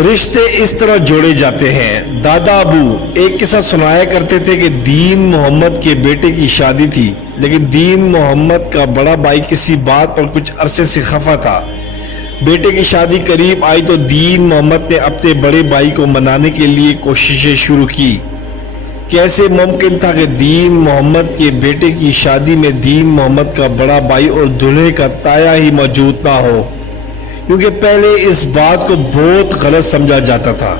رشتے اس طرح جوڑے جاتے ہیں۔ دادا ابو ایک قصہ سنایا کرتے تھے کہ دین محمد کے بیٹے کی شادی تھی، لیکن دین محمد کا بڑا بھائی کسی بات پر کچھ عرصے سے خفا تھا۔ بیٹے کی شادی قریب آئی تو دین محمد نے اپنے بڑے بھائی کو منانے کے لیے کوششیں شروع کی۔ کیسے ممکن تھا کہ دین محمد کے بیٹے کی شادی میں دین محمد کا بڑا بھائی اور دلہے کا تایا ہی موجود نہ ہو؟ کیونکہ پہلے اس بات کو بہت غلط سمجھا جاتا تھا،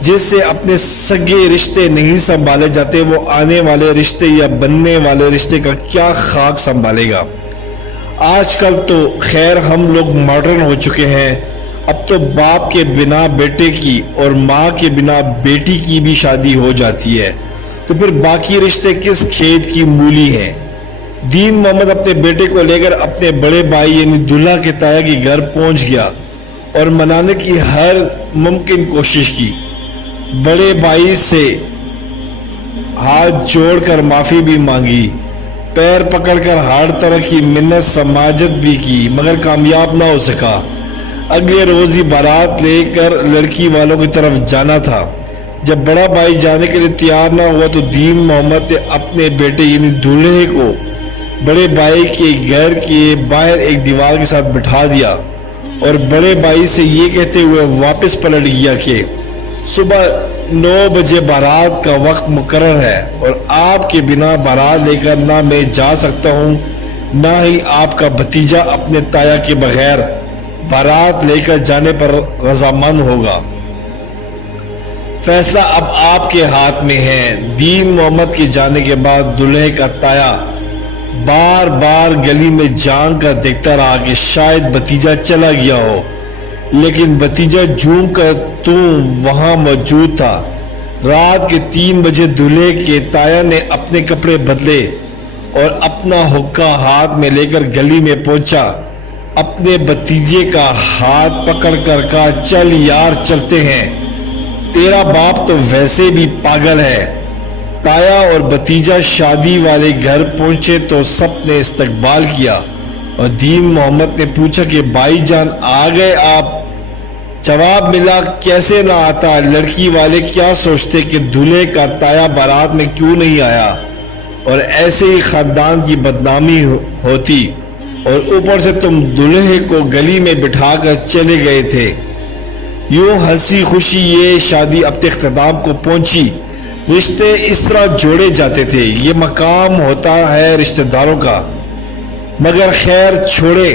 جس سے اپنے سگے رشتے نہیں سنبھالے جاتے، وہ آنے والے رشتے یا بننے والے رشتے کا کیا خاک سنبھالے گا۔ آج کل تو خیر ہم لوگ ماڈرن ہو چکے ہیں، اب تو باپ کے بنا بیٹے کی اور ماں کے بنا بیٹی کی بھی شادی ہو جاتی ہے، تو پھر باقی رشتے کس کھیت کی مولی ہیں؟ دین محمد اپنے بیٹے کو لے کر اپنے بڑے بھائی یعنی دلہا کے تایا کے گھر پہنچ گیا اور منانے کی ہر ممکن کوشش کی۔ بڑے بھائی سے ہاتھ جوڑ کر معافی بھی مانگی، پیر پکڑ کر ہر طرح کی منت سماجت بھی کی، مگر کامیاب نہ ہو سکا۔ اگلے روز ہی بارات لے کر لڑکی والوں کی طرف جانا تھا۔ جب بڑا بھائی جانے کے لیے تیار نہ ہوا تو دین محمد نے اپنے بیٹے یعنی دلہے کو بڑے بھائی کے گھر کے باہر ایک دیوار کے ساتھ بٹھا دیا اور بڑے بھائی سے یہ کہتے ہوئے واپس پلٹ گیا کہ صبح 9 بجے بارات کا وقت مقرر ہے اور آپ کے بنا بارات لے کر نہ میں جا سکتا ہوں، نہ ہی آپ کا بھتیجا اپنے تایا کے بغیر بارات لے کر جانے پر رضامند ہوگا۔ فیصلہ اب آپ کے ہاتھ میں ہے۔ دین محمد کے جانے کے بعد دلہے کا تایا بار بار گلی میں جان کر دیکھتا رہا کہ شاید بھتیجا چلا گیا ہو، لیکن بھتیجا جھوم کر تو وہاں موجود تھا۔ رات کے 3 بجے دلہے کے تایا نے اپنے کپڑے بدلے اور اپنا حقہ ہاتھ میں لے کر گلی میں پہنچا، اپنے بھتیجے کا ہاتھ پکڑ کر کہا، چل یار چلتے ہیں، تیرا باپ تو ویسے بھی پاگل ہے۔ تایا اور بھتیجا شادی والے گھر پہنچے تو سب نے استقبال کیا اور دین محمد نے پوچھا کہ بھائی جان آ گئے آپ؟ جواب ملا، کیسے نہ آتا، لڑکی والے کیا سوچتے کہ دلہے کا تایا بارات میں کیوں نہیں آیا، اور ایسے ہی خاندان کی بدنامی ہوتی، اور اوپر سے تم دلہے کو گلی میں بٹھا کر چلے گئے تھے۔ یوں ہنسی خوشی یہ شادی اپنے اختتام کو پہنچی۔ رشتے اس طرح جوڑے جاتے تھے، یہ مقام ہوتا ہے رشتہ داروں کا۔ مگر خیر چھوڑے،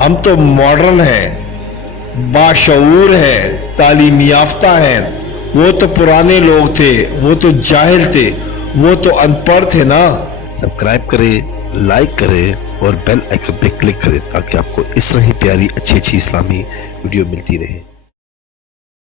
ہم تو ماڈرن ہیں، باشعور ہیں، تعلیم یافتہ ہیں، وہ تو پرانے لوگ تھے، وہ تو جاہل تھے، وہ تو ان پڑھ تھے نا۔ سبسکرائب کریں، لائک کریں اور بیل آئیکن پہ کلک کریں تاکہ آپ کو اس طرح ہی پیاری اچھی اسلامی ویڈیو ملتی رہے۔